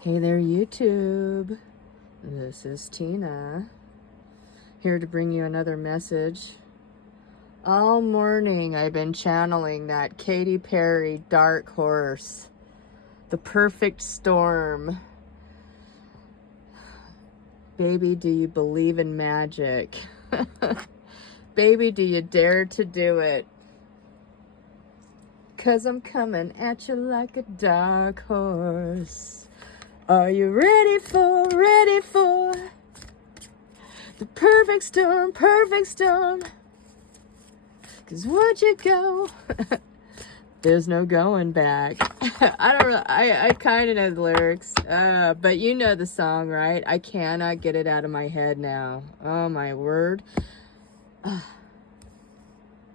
Hey there, YouTube. This is Tina, here to bring you another message. All morning I've been channeling that Katy Perry Dark Horse, the perfect storm. Baby, do you believe in magic? Baby, do you dare to do it? 'Cause I'm coming at you like a dark horse. Are you ready for the perfect storm, perfect storm? 'Cause would you go? There's no going back. I don't know. I kind of know the lyrics, but you know the song, right? I cannot get it out of my head now. Oh my word.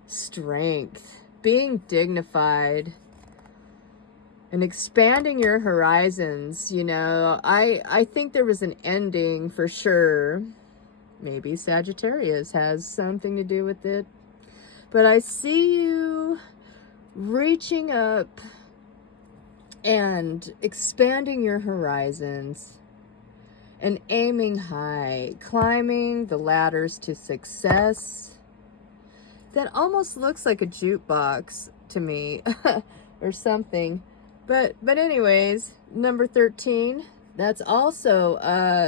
Strength, being dignified, and expanding your horizons. You know, I think there was an ending for sure. Maybe Sagittarius has something to do with it. But I see you reaching up and expanding your horizons and aiming high, climbing the ladders to success. That almost looks like a jukebox to me or something. But anyways, number 13, that's also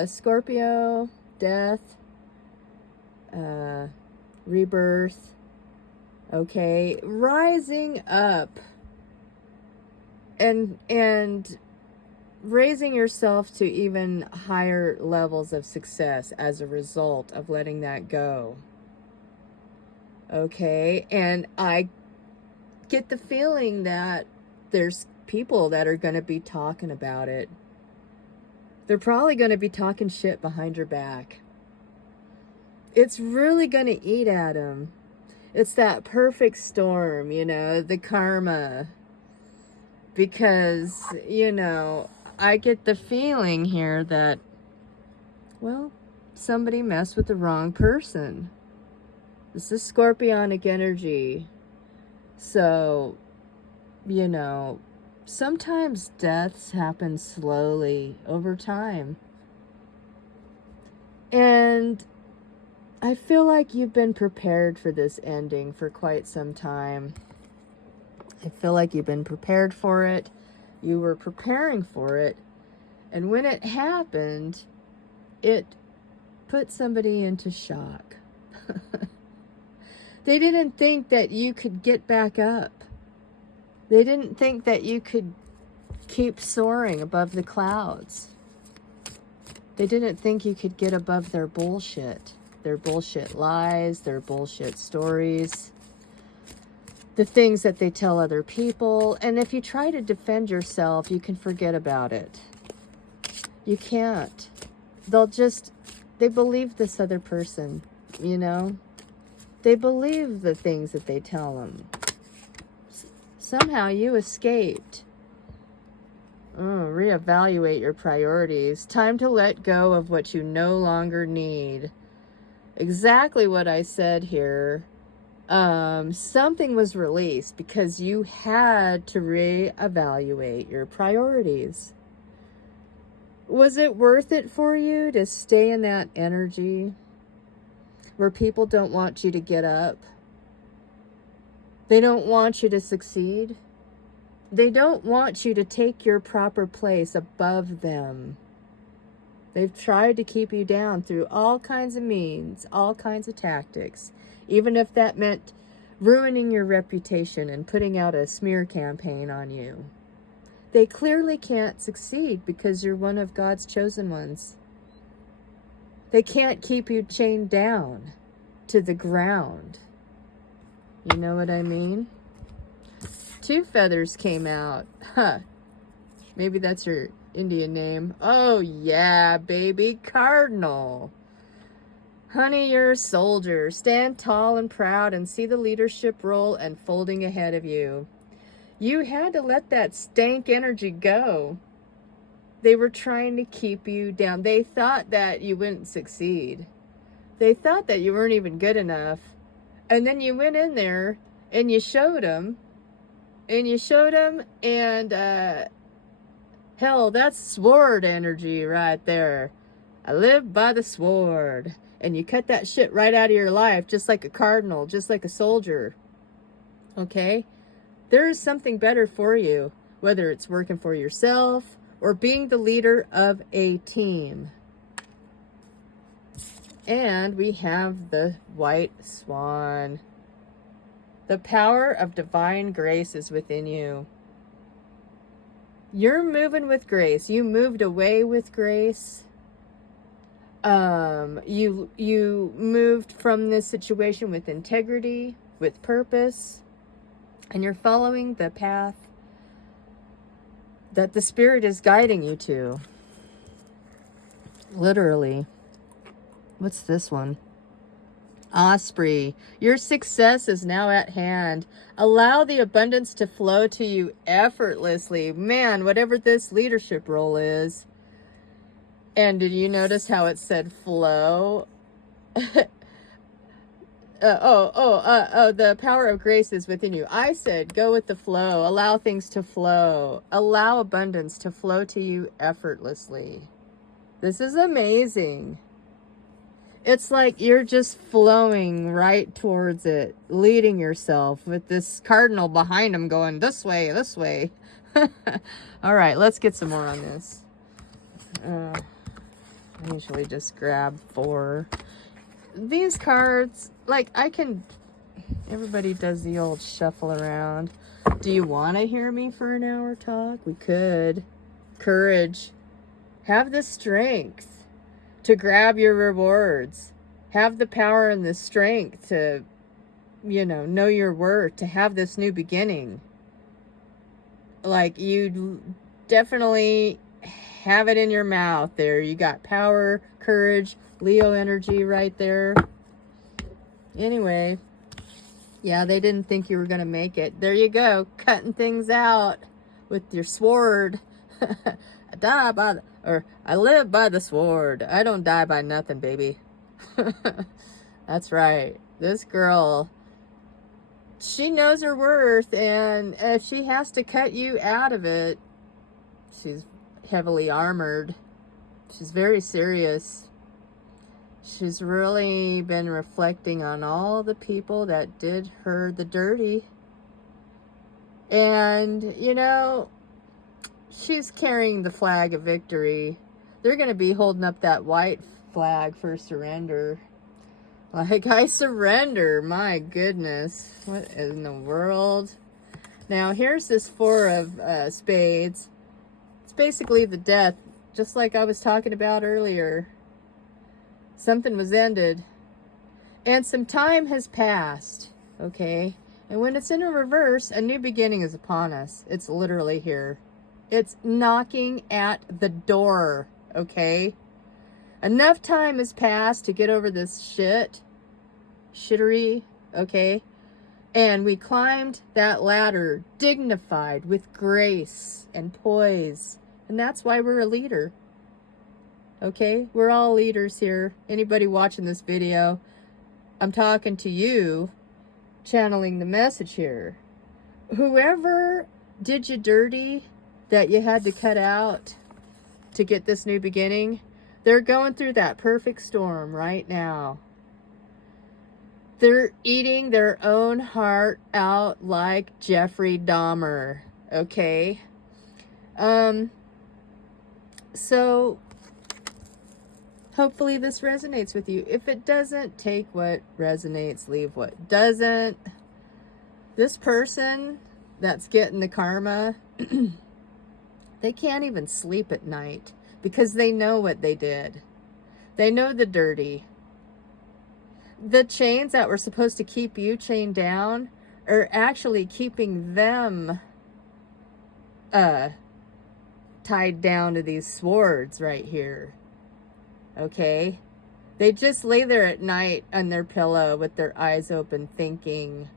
Scorpio, death, rebirth. Okay, rising up and raising yourself to even higher levels of success as a result of letting that go. Okay, and I get the feeling that there's people that are going to be talking about it. They're probably going to be talking shit behind your back. It's really going to eat at them. It's that perfect storm, you know, the karma. Because, you know, I get the feeling here that, well, somebody messed with the wrong person. This is Scorpionic energy. So, you know, sometimes deaths happen slowly over time. And I feel like you've been prepared for this ending for quite some time. I feel like you've been prepared for it. You were preparing for it. And when it happened, it put somebody into shock. They didn't think that you could get back up. They didn't think that you could keep soaring above the clouds. They didn't think you could get above their bullshit lies, their bullshit stories, the things that they tell other people. And if you try to defend yourself, you can forget about it. You can't. They believe this other person, you know? They believe the things that they tell them. Somehow you escaped. Reevaluate your priorities. Time to let go of what you no longer need. Exactly what I said here. Something was released because you had to reevaluate your priorities. Was it worth it for you to stay in that energy where people don't want you to get up? They don't want you to succeed. They don't want you to take your proper place above them. They've tried to keep you down through all kinds of means, all kinds of tactics, even if that meant ruining your reputation and putting out a smear campaign on you. They clearly can't succeed because you're one of God's chosen ones. They can't keep you chained down to the ground. You know what I mean? 2 feathers came out. Huh. Maybe that's your Indian name. Oh yeah, baby. Cardinal. Honey, you're a soldier. Stand tall and proud and see the leadership role unfolding ahead of you. You had to let that stank energy go. They were trying to keep you down. They thought that you wouldn't succeed. They thought that you weren't even good enough. And then you went in there and you showed them. And Hell, that's sword energy right there. I live by the sword. And you cut that shit right out of your life, just like a cardinal, just like a soldier. Okay? There is something better for you, whether it's working for yourself or being the leader of a team. And we have the white swan. The power of divine grace is within you. You're moving with grace. You moved away with grace. You moved from this situation with integrity, with purpose, and you're following the path that the Spirit is guiding you to. Literally. What's this one? Osprey, your success is now at hand. Allow the abundance to flow to you effortlessly. Man, whatever this leadership role is. And did you notice how it said flow? The power of grace is within you. I said, go with the flow. Allow things to flow. Allow abundance to flow to you effortlessly. This is amazing. It's like you're just flowing right towards it, leading yourself with this cardinal behind him going this way, this way. All right, let's get some more on this. I usually just grab 4. These cards, like everybody does the old shuffle around. Do you want to hear me for an hour talk? We could. Courage. Have the strength to grab your rewards. Have the power and the strength to, know your worth, to have this new beginning. Like, you definitely have it in your mouth there. You got power, courage, Leo energy right there. Anyway, yeah, they didn't think you were going to make it. There you go, cutting things out with your sword. I live by the sword. I don't die by nothing, baby. That's right. This girl, she knows her worth, and if she has to cut you out of it, she's heavily armored. She's very serious. She's really been reflecting on all the people that did her the dirty. And, she's carrying the flag of victory. They're going to be holding up that white flag for surrender. Like, I surrender. My goodness. What in the world? Now, here's this 4 of spades. It's basically the death, just like I was talking about earlier. Something was ended. And some time has passed. Okay? And when it's in a reverse, a new beginning is upon us. It's literally here. It's knocking at the door, okay? Enough time has passed to get over this shittery, okay? And we climbed that ladder dignified with grace and poise. And that's why we're a leader, okay? We're all leaders here. Anybody watching this video, I'm talking to you, channeling the message here. Whoever did you dirty, that you had to cut out to get this new beginning, they're going through that perfect storm right now. They're eating their own heart out like Jeffrey Dahmer, okay? So hopefully this resonates with you. If it doesn't, take what resonates, leave what doesn't. This person that's getting the karma, they can't even sleep at night because they know what they did. They know the dirty. The chains that were supposed to keep you chained down are actually keeping them tied down to these swords right here. Okay? They just lay there at night on their pillow with their eyes open thinking,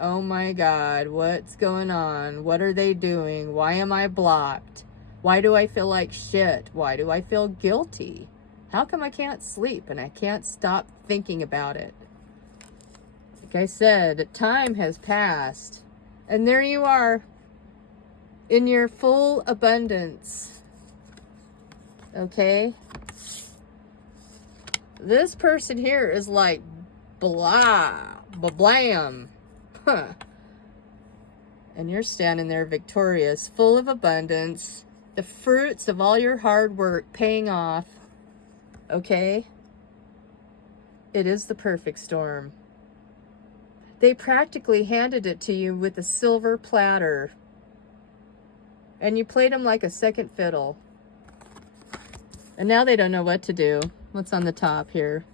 oh my God, what's going on? What are they doing? Why am I blocked? Why do I feel like shit? Why do I feel guilty? How come I can't sleep and I can't stop thinking about it? Like I said, time has passed. And there you are. in your full abundance. Okay? This person here is like blah, blam. Huh. And you're standing there victorious, full of abundance, the fruits of all your hard work paying off. Okay? It is the perfect storm. They practically handed it to you with a silver platter. And you played them like a second fiddle. And now they don't know what to do. What's on the top here?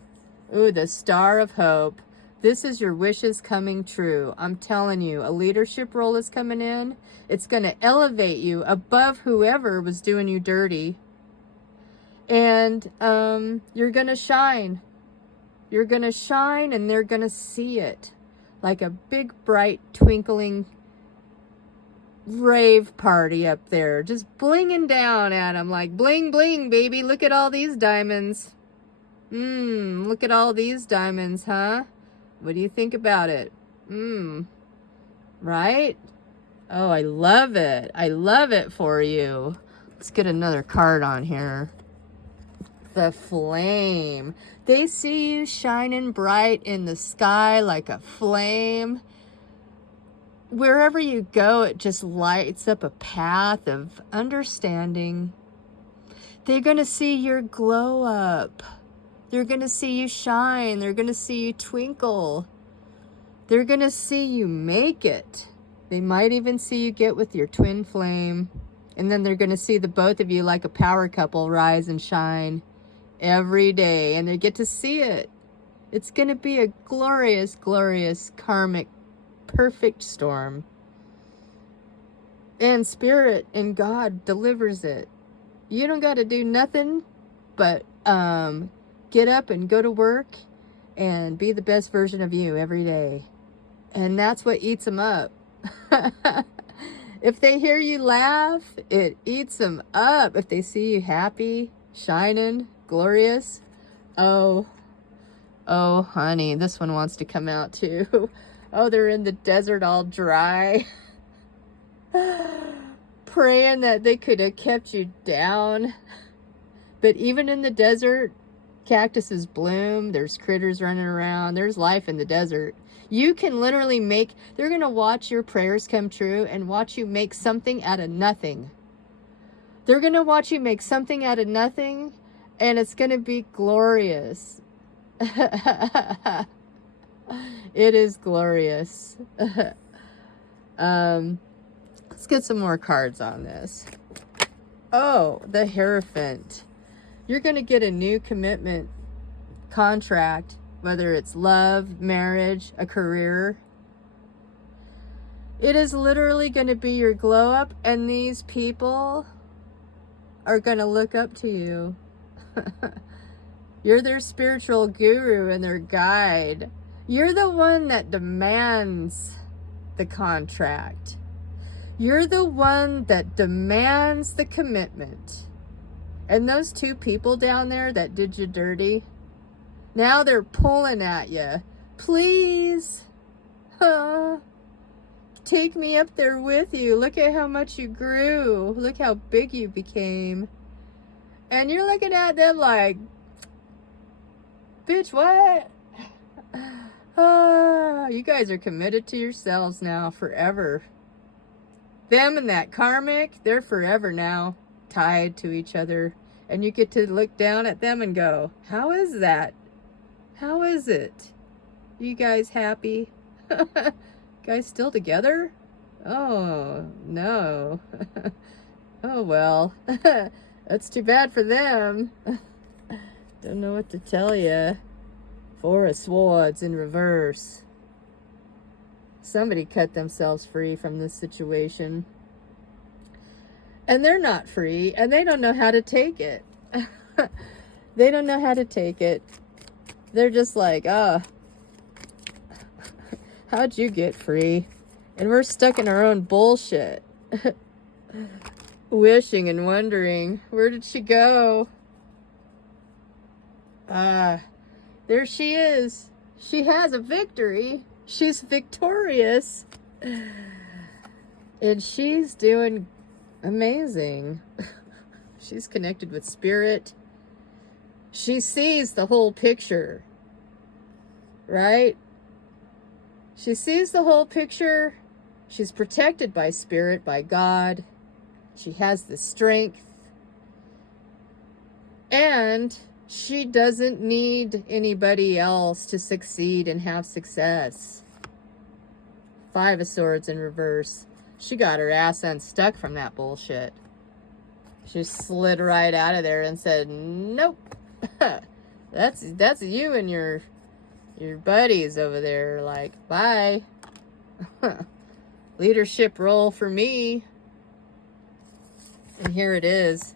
Ooh, the Star of Hope. This is your wishes coming true. I'm telling you, a leadership role is coming in. It's going to elevate you above whoever was doing you dirty. And you're going to shine. You're going to shine, and they're going to see it. Like a big, bright, twinkling rave party up there. Just blinging down at them like, bling, bling, baby. Look at all these diamonds. Look at all these diamonds, huh? What do you think about it? Right? Oh, I love it. I love it for you. Let's get another card on here. The Flame. They see you shining bright in the sky like a flame. Wherever you go, it just lights up a path of understanding. They're going to see your glow up. They're going to see you shine. They're going to see you twinkle. They're going to see you make it. They might even see you get with your twin flame. And then they're going to see the both of you like a power couple rise and shine every day. And they get to see it. It's going to be a glorious, glorious, karmic, perfect storm. And Spirit and God delivers it. You don't got to do nothing but get up and go to work and be the best version of you every day. And that's what eats them up. If they hear you laugh, it eats them up. If they see you happy, shining, glorious, oh, honey, this one wants to come out too. Oh, they're in the desert all dry. Praying that they could have kept you down. But even in the desert, cactuses bloom, there's critters running around, there's life in the desert. You can literally they're going to watch your prayers come true and watch you make something out of nothing. They're going to watch you make something out of nothing, and it's going to be glorious. It is glorious. Let's get some more cards on this. Oh, the Hierophant. You're going to get a new commitment contract, whether it's love, marriage, a career. It is literally going to be your glow up, and these people are going to look up to you. You're their spiritual guru and their guide. You're the one that demands the contract. You're the one that demands the commitment. And those two people down there that did you dirty, now they're pulling at you. Please, take me up there with you. Look at how much you grew. Look how big you became. And you're looking at them like, bitch, what? You guys are committed to yourselves now forever. Them and that karmic, they're forever now tied to each other. And you get to look down at them and go, how is that? How is it? You guys happy? Guys still together? Oh, no. Oh, well. That's too bad for them. Don't know what to tell you. Four of Swords in reverse. Somebody cut themselves free from this situation. And they're not free, and they don't know how to take it. They don't know how to take it. They're just like, how'd you get free? And we're stuck in our own bullshit. Wishing and wondering, where did she go? There she is. She has a victory. She's victorious. And she's doing Amazing. She's connected with spirit. She sees the whole picture, right? She sees the whole picture. She's protected by spirit, by God. She has the strength. And she doesn't need anybody else to succeed and have success. 5 of Swords in reverse. She got her ass unstuck from that bullshit. She slid right out of there and said, nope. that's you and your buddies over there. Like, bye. Leadership role for me. And here it is.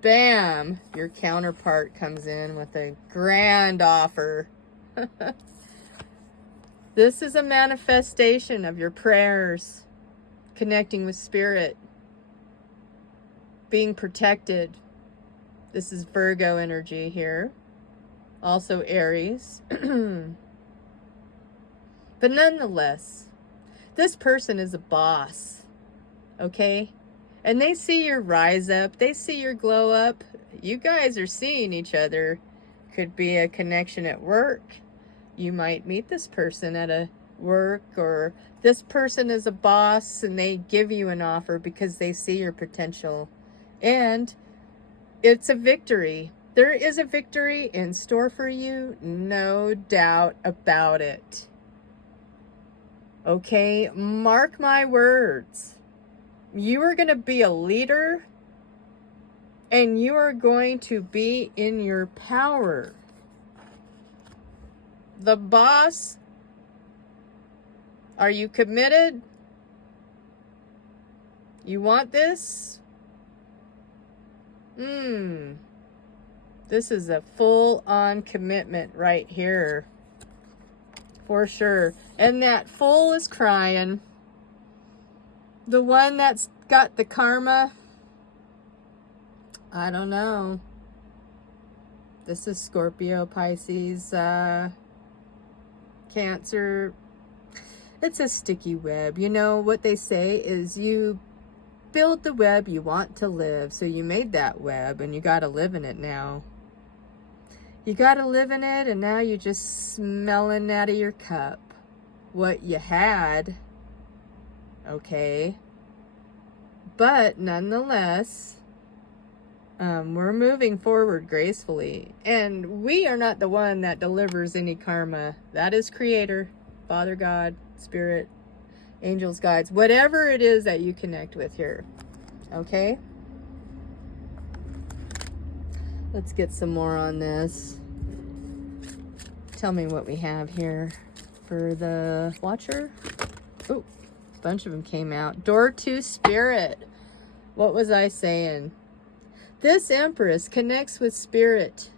Bam! Your counterpart comes in with a grand offer. This is a manifestation of your prayers, connecting with spirit, being protected. This is Virgo energy here. Also Aries. But nonetheless, this person is a boss. Okay? And they see your rise up. They see your glow up. You guys are seeing each other. Could be a connection at work. You might meet this person at a work, or this person is a boss and they give you an offer because they see your potential. And it's a victory. There is a victory in store for you. No doubt about it. Okay? Mark my words. You are going to be a leader, and you are going to be in your power. The boss, are you committed? You want this? This is a full-on commitment right here. For sure. And that fool is crying. The one that's got the karma, I don't know. This is Scorpio, Pisces, Cancer. It's a sticky web. You know what they say is you build the web you want to live. So you made that web and you got to live in it now. You got to live in it, and now you're just smelling out of your cup what you had. Okay, but nonetheless, we're moving forward gracefully, and we are not the one that delivers any karma. That is Creator, Father God, Spirit, angels, guides, whatever it is that you connect with here. Okay, let's get some more on this. Tell me what we have here for the Watcher. Oh, bunch of them came out. Door to Spirit. What was I saying? This Empress connects with Spirit,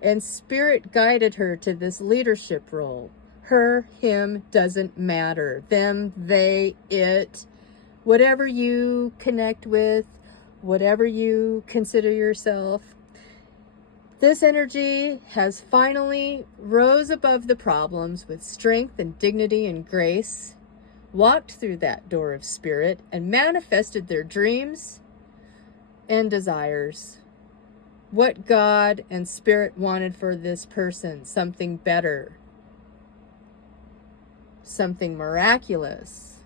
and Spirit guided her to this leadership role. Her, him, doesn't matter. Them, they, it, whatever you connect with, whatever you consider yourself. This energy has finally rose above the problems with strength and dignity and grace, walked through that door of spirit, and manifested their dreams and desires. What God and Spirit wanted for this person, something better, something miraculous.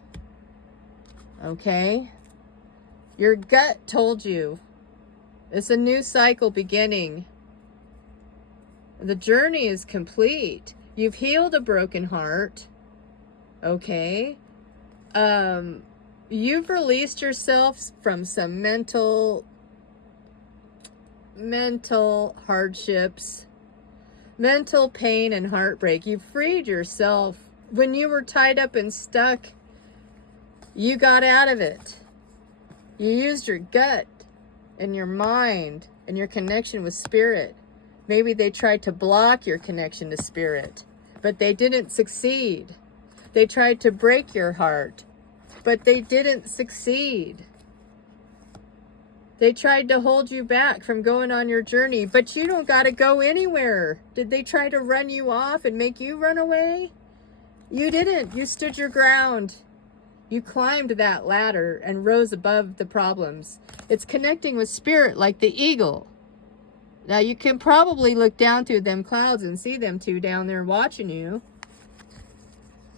Okay? Your gut told you it's a new cycle beginning. The journey is complete. You've healed a broken heart. Okay? You've released yourself from some mental hardships, mental pain and heartbreak. You freed yourself. When you were tied up and stuck, you got out of it. You used your gut and your mind and your connection with Spirit. Maybe they tried to block your connection to Spirit, but they didn't succeed. They tried to break your heart, but they didn't succeed. They tried to hold you back from going on your journey, but you don't got to go anywhere. Did they try to run you off and make you run away? You didn't. You stood your ground. You climbed that ladder and rose above the problems. It's connecting with spirit like the eagle. Now you can probably look down through them clouds and see them two down there watching you.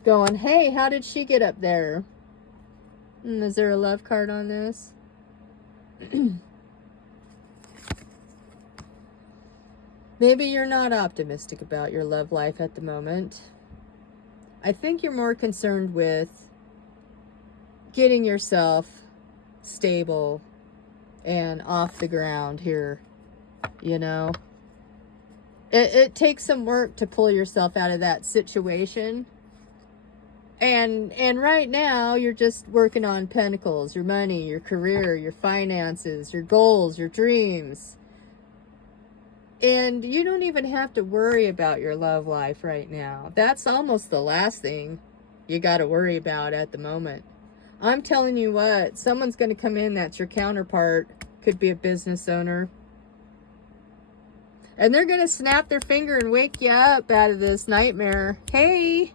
Going, hey, how did she get up there? Is there a love card on this? Maybe you're not optimistic about your love life at the moment. I think you're more concerned with getting yourself stable and off the ground here, you know. It takes some work to pull yourself out of that situation. And right now, you're just working on pentacles, your money, your career, your finances, your goals, your dreams. And you don't even have to worry about your love life right now. That's almost the last thing you got to worry about at the moment. I'm telling you what, someone's going to come in that's your counterpart. Could be a business owner. And they're going to snap their finger and wake you up out of this nightmare. Hey!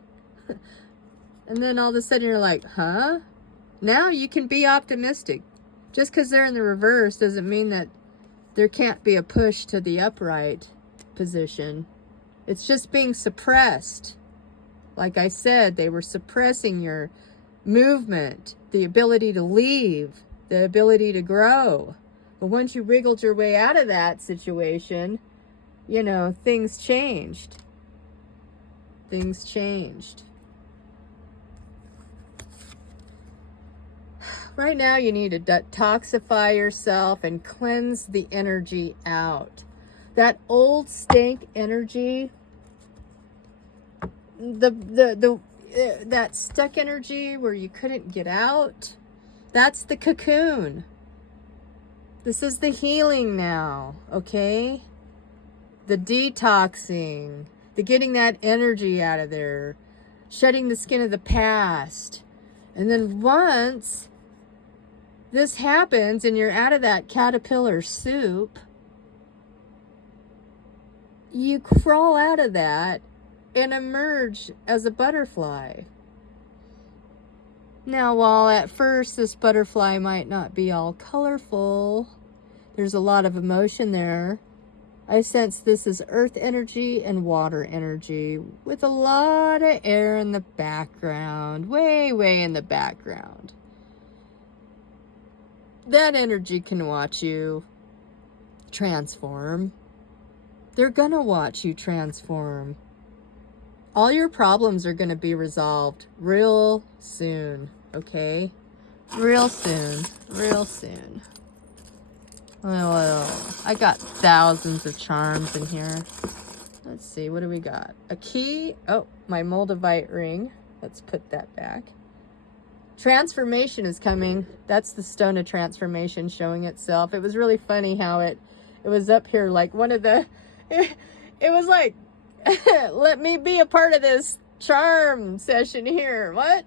And then all of a sudden you're like, huh? Now you can be optimistic. Just because they're in the reverse doesn't mean that there can't be a push to the upright position. It's just being suppressed. Like I said, they were suppressing your movement, the ability to leave, the ability to grow. But once you wiggled your way out of that situation, you know, things changed. Things changed. Right now, you need to detoxify yourself and cleanse the energy out. That old stank energy, that stuck energy where you couldn't get out, that's the cocoon. This is the healing now, okay? The detoxing, the getting that energy out of there, shedding the skin of the past. And then once this happens and you're out of that caterpillar soup, you crawl out of that and emerge as a butterfly. Now, while at first this butterfly might not be all colorful, there's a lot of emotion there. I sense this is earth energy and water energy with a lot of air in the background, way, way in the background. That energy can watch you transform. They're gonna watch you transform. All your problems are gonna be resolved real soon, okay? Real soon, real soon. Well, I got thousands of charms in here. Let's see, what do we got? A key. Oh, my Moldavite ring. Let's put that back. Transformation is coming. That's the stone of transformation showing itself. It was really funny how it was up here like one of the... It was like, let me be a part of this charm session here. What?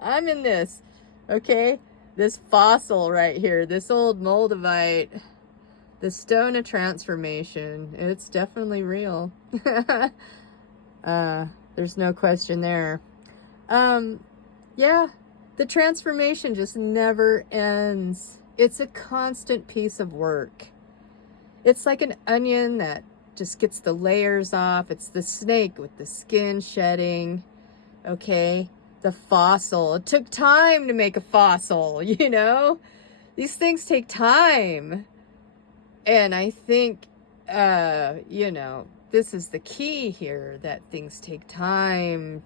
I'm in this. Okay? This fossil right here. This old Moldavite. The stone of transformation. It's definitely real. There's no question there. Yeah. The transformation just never ends. It's a constant piece of work. It's like an onion that just gets the layers off. It's the snake with the skin shedding. Okay? The fossil. It took time to make a fossil, you know? These things take time. And I think, you know, this is the key here, that things take time.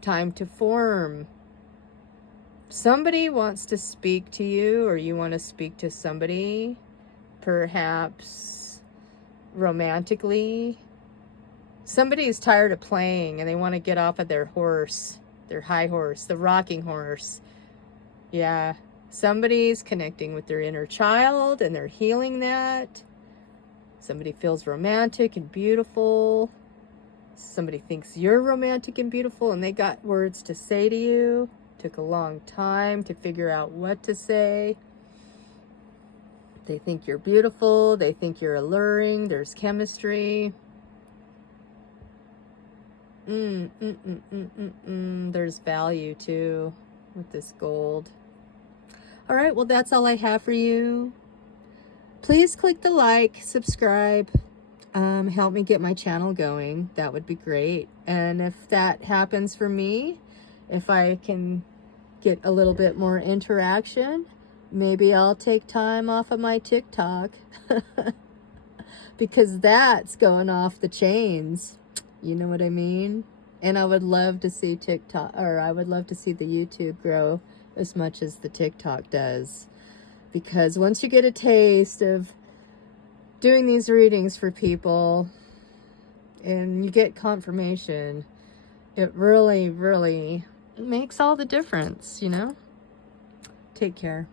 Time to form. Somebody wants to speak to you, or you want to speak to somebody, perhaps romantically. Somebody is tired of playing and they want to get off of their horse, their high horse, the rocking horse. Yeah, somebody's connecting with their inner child and they're healing that. Somebody feels romantic and beautiful. Somebody thinks you're romantic and beautiful and they got words to say to you. Took a long time to figure out what to say. They think you're beautiful. They think you're alluring. There's chemistry. There's value too. with this gold. All right, well, that's all I have for you. Please click the like, subscribe, help me get my channel going. That would be great. And if that happens for me, if I can get a little bit more interaction, maybe I'll take time off of my TikTok because that's going off the chains. You know what I mean? And I would love to see TikTok, or I would love to see the YouTube grow as much as the TikTok does. Because once you get a taste of doing these readings for people and you get confirmation, it really, really makes all the difference, you know? Take care.